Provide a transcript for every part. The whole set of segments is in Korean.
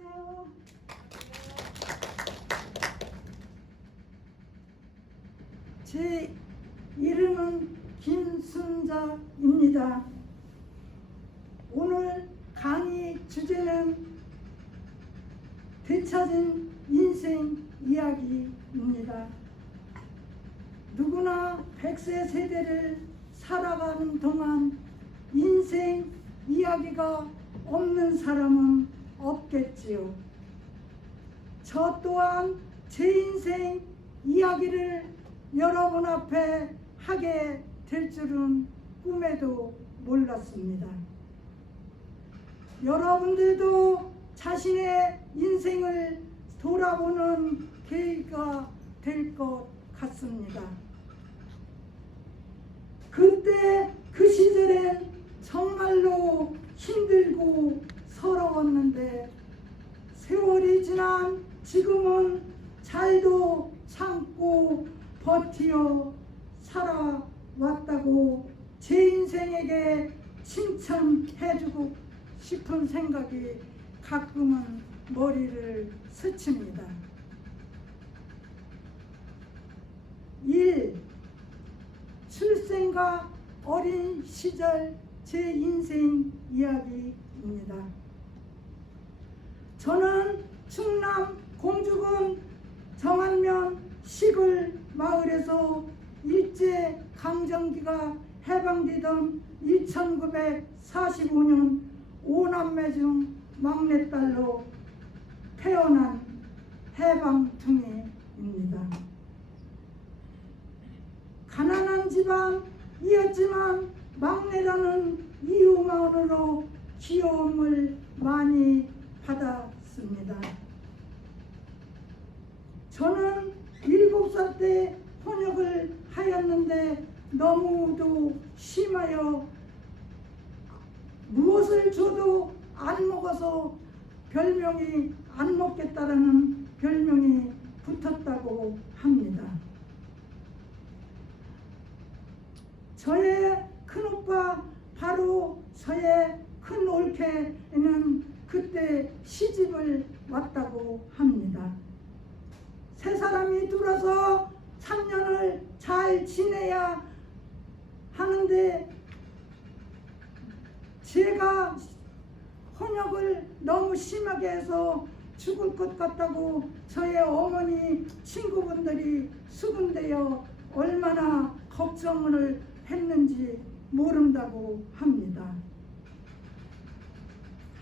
안녕하세요. 제 이름은 김순자입니다. 오늘 강의 주제는 되찾은 인생 이야기입니다. 누구나 100세 세대를 살아가는 동안 인생 이야기가 없는 사람은 없겠지요. 저 또한 제 인생 이야기를 여러분 앞에 하게 될 줄은 꿈에도 몰랐습니다. 여러분들도 자신의 인생을 돌아보는 계기가 될 것 같습니다. 그때 그 시절엔 정말로 힘들고 서러웠는데 세월이 지난 지금은 잘도 참고 버티어 살아왔다고 제 인생에게 칭찬해주고 싶은 생각이 가끔은 머리를 스칩니다. 1. 출생과 어린 시절 제 인생 이야기입니다. 저는 충남 공주군 정안면 시골 마을에서 일제강점기가 해방되던 1945년 5남매 중 막내딸로 태어난 해방둥이입니다. 가난한 집안이었지만 막내라는 이유만으로 귀여움을 많이 받았습니다. 저는 7살 때 혼역을 하였는데 너무도 심하여 무엇을 줘도 안 먹어서 별명이 안 먹겠다라는 별명이 붙었다고 합니다. 저의 큰오빠 바로 저의 큰 올케는 그때 시집을 왔다고 합니다. 세 사람이 들어서 3년을 잘 지내야 하는데 제가 혼역을 너무 심하게 해서 죽을 것 같다고 저의 어머니 친구분들이 수군대어 얼마나 걱정을 했는지 모른다고 합니다.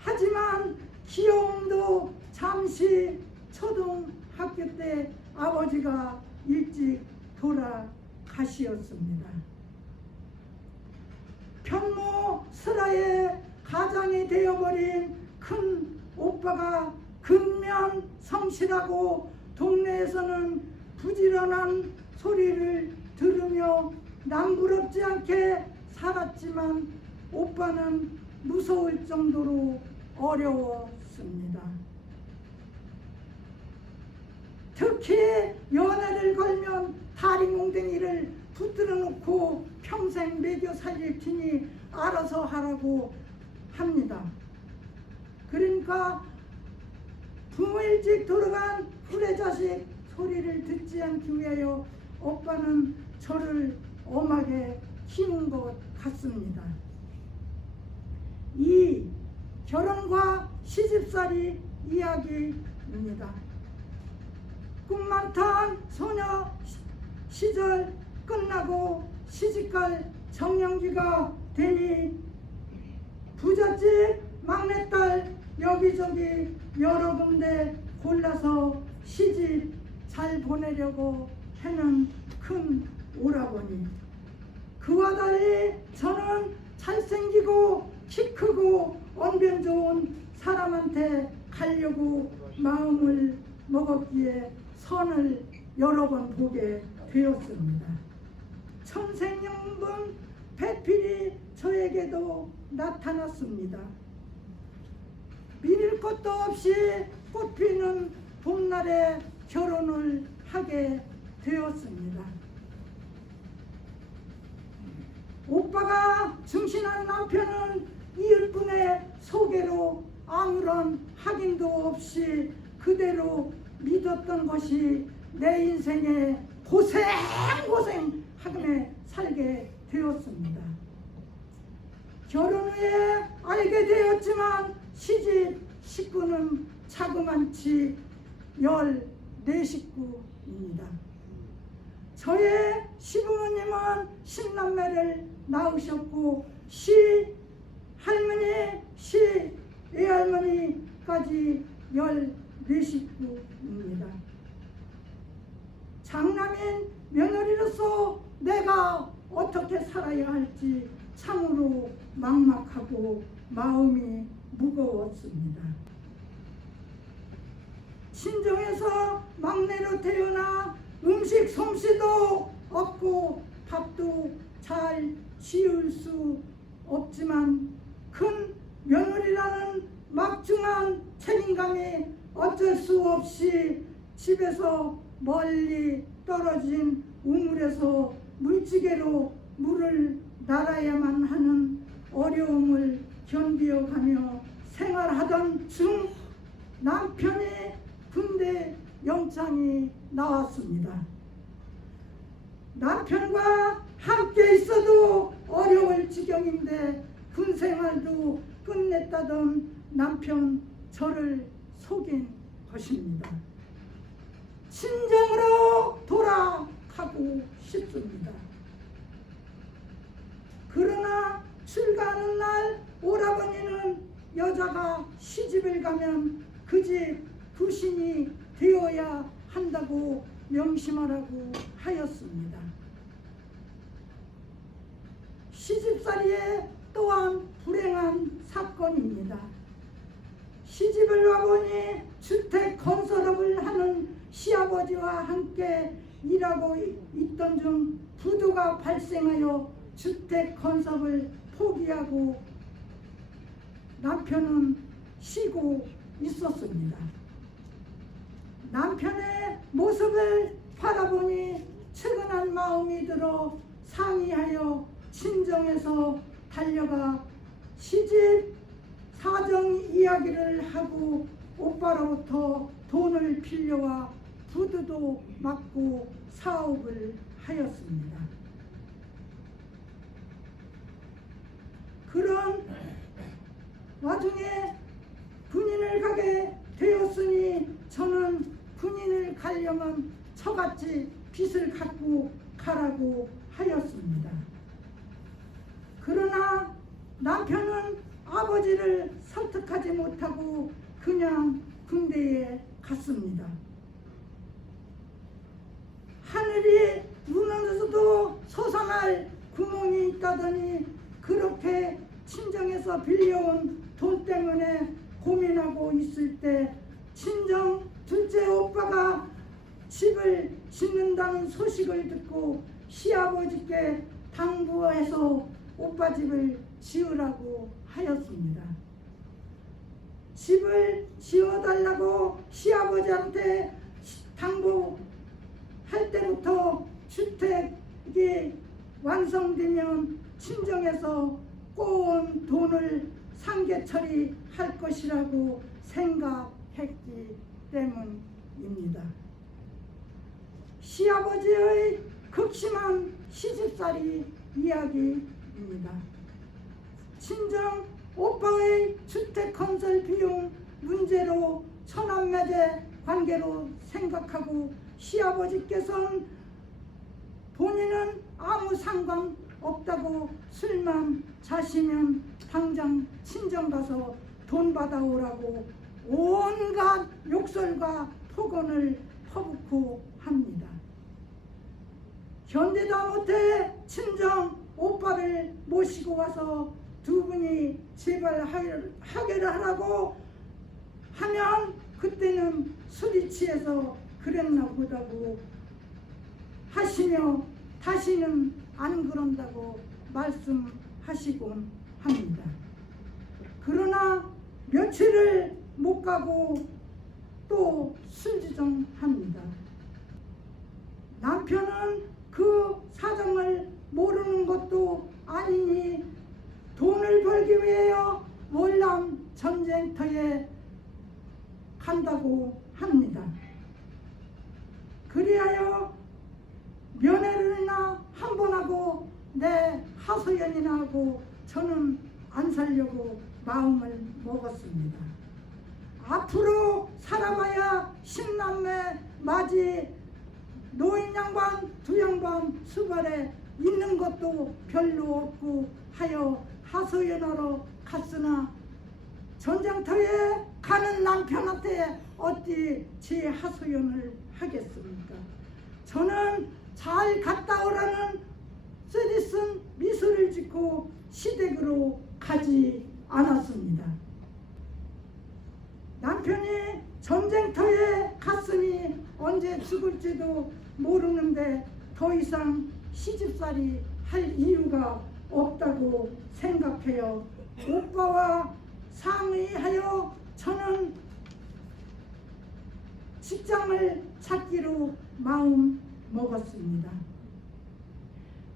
하지만 귀여움도 잠시 초등학교 때 아버지가 일찍 돌아가시었습니다. 편모 슬하의 가장이 되어버린 큰 오빠가 근면 성실하고 동네에서는 부지런한 소리를 들으며 남부럽지 않게 살았지만 오빠는 무서울 정도로 어려웠습니다. 특히 연애를 걸면 다리 몽댕이를 붙들어 놓고 평생 먹여 살릴 테니 알아서 하라고 합니다. 그러니까 부모 일찍 돌아간 후레자식 소리를 듣지 않기 위하여 오빠는 저를 엄하게 키운 것 같습니다. 2. 결혼과 시집살이 이야기입니다. 꿈 많던 소녀 시절 끝나고 시집갈 정년기가 되니 부잣집 막내딸 여기저기 여러 군데 골라서 시집 잘 보내려고 하는 큰 오라버니. 그와 달리 저는 잘생기고 키 크고 언변 좋은 사람한테 가려고 마음을 먹었기에 선을 여러 번 보게 되었습니다. 천생연분 배필이 저에게도 나타났습니다. 믿을 것도 없이 꽃피는 봄날에 결혼을 하게 되었습니다. 오빠가 중신한 남편은 이웃분의 소개로 아무런 확인도 없이 그대로 믿었던 것이 내 인생에 고생하며 살게 되었습니다. 결혼 후에 알게 되었지만 시집 식구는 자그만치 14식구입니다. 저의 시부모님은 10남매를 낳으셨고 시할머니, 시외할머니까지 14식구입니다. 장남인 며느리로서 내가 어떻게 살아야 할지 참으로 막막하고 마음이 무거웠습니다. 친정에서 막내로 태어나 음식 솜씨도 없고 밥도 잘 지을 수 없지만 큰 며느리라는 막중한 책임감이 어쩔 수 없이 집에서 멀리 떨어진 우물에서 물지개로 물을 날아야만 하는 어려움을 견디어가며 생활하던 중 남편이 군대 영창이 나왔습니다. 남편과 함께 있어도 어려울 지경인데 군 생활도 끝냈다던 남편 저를 속인 것입니다. 친정으로 돌아가고 싶습니다. 그러나 출가하는 날 오라버니는 여자가 시집을 가면 그 집 부신이 되어야 한다고 명심하라고 하였습니다. 시집살이에 또한 불행한 사건입니다. 시집을 와보니 주택 건설업을 하는 시아버지와 함께 일하고 있던 중 부도가 발생하여 주택 건설을 포기하고 남편은 쉬고 있었습니다. 남편의 모습을 바라보니 측은한 마음이 들어 상의하여 친정에서 달려가 시집 사정 이야기를 하고 오빠로부터 돈을 빌려와 부두도 맞고 사업을 하였습니다. 그런 와중에 군인을 가게 되었으니 저는 군인을 가려면 저같이 빚을 갖고 가라고 하였습니다. 그러나 남편은 아버지를 설득하지 못하고 그냥 군대에 갔습니다. 하늘이 무너져서도 솟아날 구멍이 있다더니 그렇게 친정에서 빌려온 돈 때문에 고민하고 있을 때 친정 둘째 오빠가 집을 짓는다는 소식을 듣고 시아버지께 당부해서 오빠 집을 지으라고 하였습니다. 집을 지어달라고 시아버지한테 당부할 때부터 주택이 완성되면 친정에서 꼬은 돈을 상계 처리할 것이라고 생각했기 때문입니다. 시아버지의 극심한 시집살이 이야기입니다. 친정 오빠의 주택 건설 비용 문제로 처남매제 관계로 생각하고 시아버지께서는 본인은 아무 상관 없다고 술만 자시면 당장 친정 가서 돈 받아오라고 온갖 욕설과 폭언을 퍼붓고 합니다. 견디다 못해 친정 오빠를 모시고 와서 두 분이 제발 하게를 하라고 하면 그때는 술이 취해서 그랬나 보다고 하시며 다시는 안 그런다고 말씀하시곤 합니다. 그러나 며칠을 못 가고 또 술주정합니다. 남편은 그 사정을 모르는 것도 아니니 돈을 벌기 위하여 월남 전쟁터에 한다고 합니다. 그리하여 면회를이나 한 번 하고 내 하소연이나 하고 저는 안 살려고 마음을 먹었습니다. 앞으로 살아봐야 10남매 맞이 노인 양반 두 양반 수발에 있는 것도 별로 없고 하여 하소연하러 갔으나 전쟁터에 가는 남편한테 어찌 제 하소연을 하겠습니까? 저는 잘 갔다 오라는 쓰디쓴 미소를 짓고 시댁으로 가지 않았습니다. 남편이 전쟁터에 갔으니 언제 죽을지도 모르는데 더 이상 시집살이 할 이유가 없다고 생각해요. 오빠와 상의하여 저는 직장을 찾기로 마음 먹었습니다.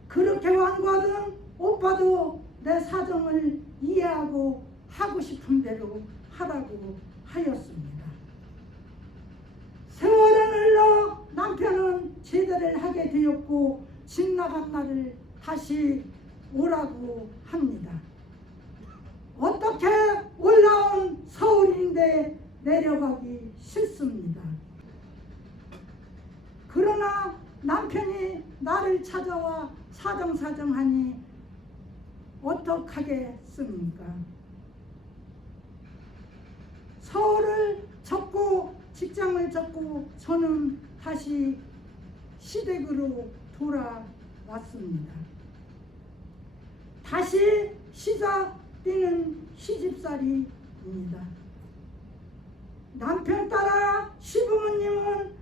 그렇게 완고하던 오빠도 내 사정을 이해하고 하고 싶은 대로 하라고 하였습니다. 세월은 흘러 남편은 제대를 하게 되었고 집 나간 날을 다시 오라고 합니다. 어떻게 올라온 서울인데 내려가기 싫습니다. 그러나 남편이 나를 찾아와 사정사정하니 어떡하겠습니까? 서울을 접고 직장을 접고 저는 다시 시댁으로 돌아왔습니다. 다시 시작되는 시집살이입니다. 남편 따라 시부모님은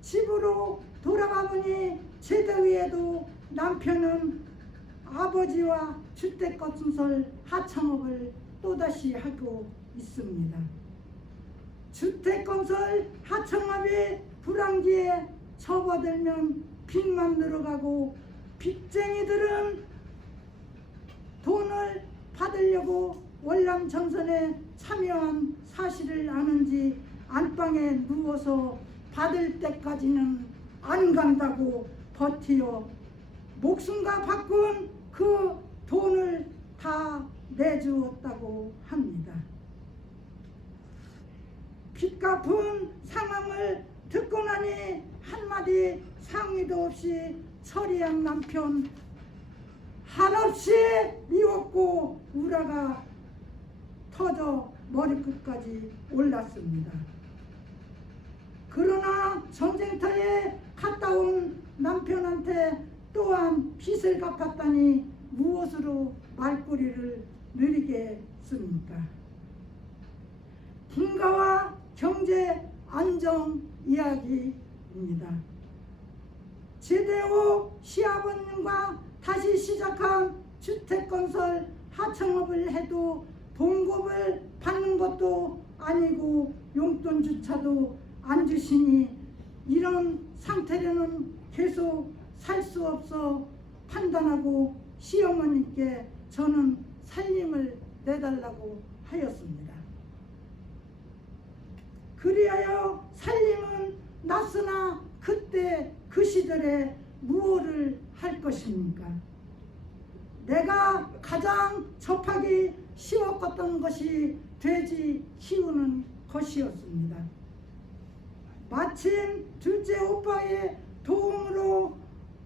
집으로 돌아가 보니 제대 위에도 남편은 아버지와 주택건설 하청업을 또다시 하고 있습니다. 주택건설 하청업이 불황기에 접어들면 빚만 늘어가고 빚쟁이들은 돈을 받으려고 월남전선에 참여한 사실을 아는지 안방에 누워서 받을 때까지는 안 간다고 버티어 목숨과 바꾼 그 돈을 다 내주었다고 합니다. 빚 갚은 상황을 듣고 나니 한마디 상의도 없이 처리한 남편 한없이 미웠고 우라가 터져 머리끝까지 올랐습니다. 그러나 전쟁터에 갔다 온 남편한테 또한 빚을 갚았다니 무엇으로 말꼬리를 늘리겠습니까? 분가와 경제 안정 이야기입니다. 제대 후 시아버님과 다시 시작한 주택건설 하청업을 해도 봉급을 받는 것도 아니고 용돈조차도 안 주시니 이런 상태로는 계속 살 수 없어 판단하고 시어머니께 저는 살림을 내달라고 하였습니다. 그리하여 살림은 낯으나 그때 그 시절에 무엇을 할 것입니까? 내가 가장 접하기 쉬웠던 것이 돼지 키우는 것이었습니다. 마침 둘째 오빠의 도움으로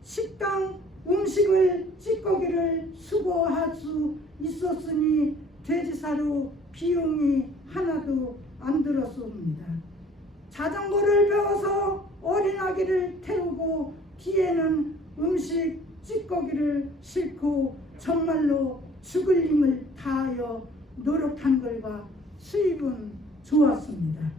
식당 음식을 찌꺼기를 수거할 수 있었으니 돼지사료 비용이 하나도 안 들었습니다. 자전거를 배워서 어린아기를 태우고 뒤에는 음식 찌꺼기를 싣고 정말로 죽을 힘을 다하여 노력한 결과 수입은 좋았습니다.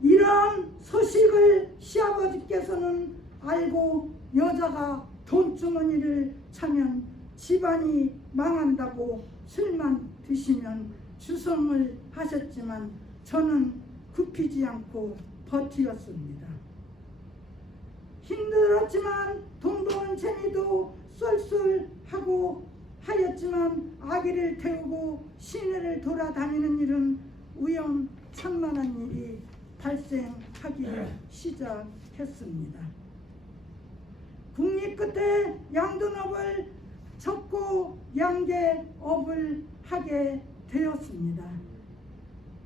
이런 소식을 시아버지께서는 알고 여자가 돈주머니를 차면 집안이 망한다고 술만 드시면 주성을 하셨지만 저는 굽히지 않고 버티었습니다. 힘들었지만 돈 버는 재미도 쏠쏠하고 하였지만 아기를 태우고 시내를 돌아다니는 일은 위험천만한 일이 발생하기 시작했습니다. 국립 끝에 양둔업을 접고 양계업을 하게 되었습니다.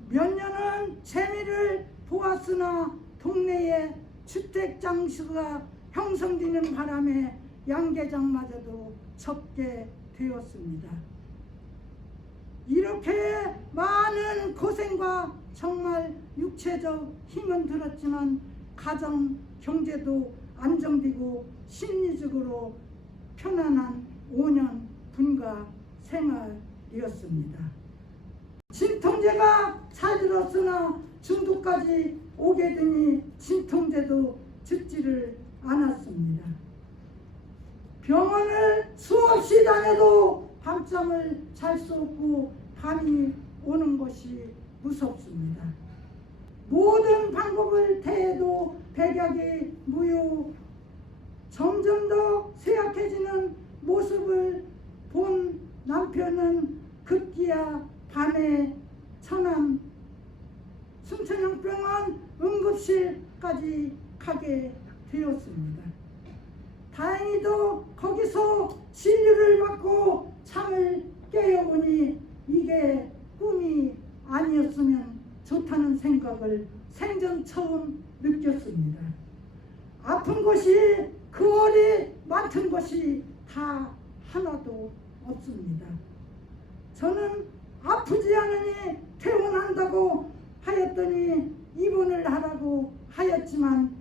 몇 년은 재미를 보았으나 동네에 주택 장수가 형성되는 바람에 양계장마저도 접게 되었습니다. 이렇게 많은 고생과 정말 육체적 힘은 들었지만 가정 경제도 안정되고 심리적으로 편안한 5년 분가 생활이었습니다. 진통제가 잘 들었으나 중도까지 오게 되니 진통제도 듣지를 않았습니다. 병원을 수없이 다녀도 밤잠을 잘 수 없고 밤이 오는 것이 무섭습니다. 모든 방법을 대해도 백약이 무효. 점점 더 쇠약해지는 모습을 본 남편은 급기야 밤에 천안 순천향병원 응급실까지 가게 되었습니다. 다행히도 거기서 진료를 받고 잠을 깨어보니 이게 꿈이 아니었으면 좋다는 생각을 생전 처음 느꼈습니다. 아픈 것이 그 어리 맡은 것이 다 하나도 없습니다. 저는 아프지 않으니 퇴원한다고 하였더니 입원을 하라고 하였지만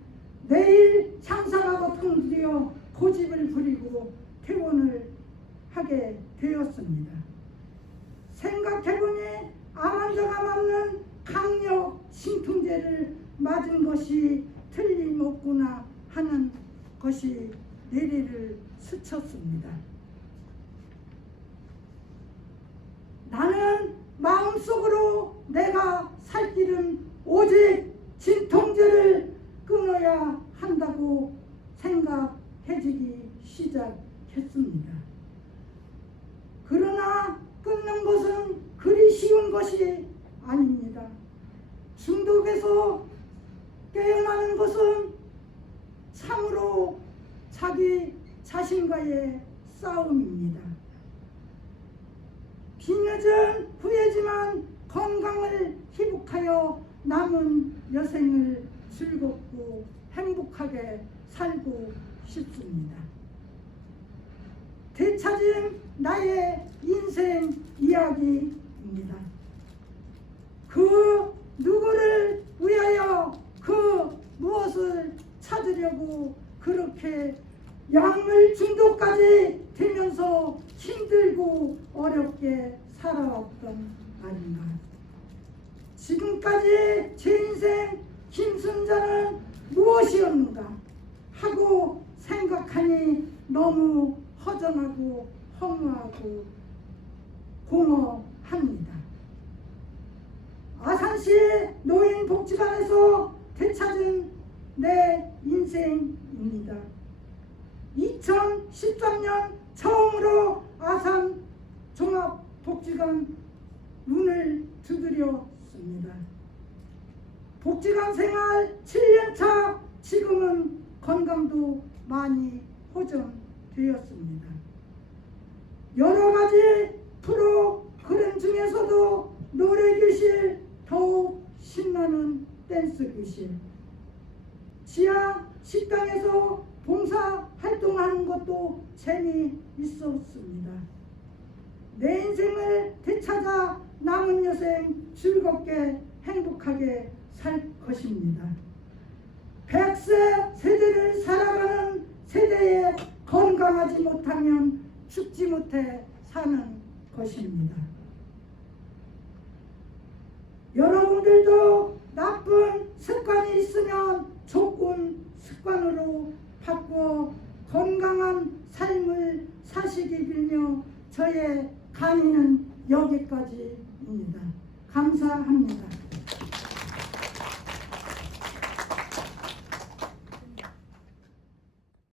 내일 장사라고 통지어 고집을 부리고 퇴원을 하게 되었습니다. 생각해보니 암 환자가 맞는 강력 진통제를 맞은 것이 틀림없구나 하는 것이 내리를 스쳤습니다. 나는 마음속으로 내가 살 길은 오직 진통제를 끊어야 한다고 생각해지기 시작했습니다. 그러나 끊는 것은 그리 쉬운 것이 아닙니다. 중독에서 깨어나는 것은 참으로 자기 자신과의 싸움입니다. 뒤늦은 후회지만 건강을 회복하여 남은 여생을 즐겁고 행복하게 살고 싶습니다. 되찾은 나의 인생 이야기입니다. 그 누구를 위하여 그 무엇을 찾으려고 그렇게 약물 중독까지 되면서 힘들고 어렵게 살아왔던 아닌가. 지금까지 제 인생 힘순자는 무엇이었는가 하고 생각하니 너무 허전하고 허무하고 공허합니다. 아산시 노인복지관에서 되찾은 내 인생입니다. 2013년 처음으로 아산 종합복지관 문을 두드렸습니다. 복지관 생활 7년차, 지금은 건강도 많이 호전되었습니다. 여러 가지 프로그램 중에서도 노래교실, 더욱 신나는 댄스교실, 지하 식당에서 봉사활동하는 것도 재미있었습니다. 내 인생을 되찾아 남은 여생 즐겁게 행복하게 살 것입니다. 100세 세대를 살아가는 세대에 건강하지 못하면 죽지 못해 사는 것입니다. 여러분들도 나쁜 습관이 있으면 좋은 습관으로 바꾸어 건강한 삶을 사시기 빌며 저의 강의는 여기까지입니다. 감사합니다.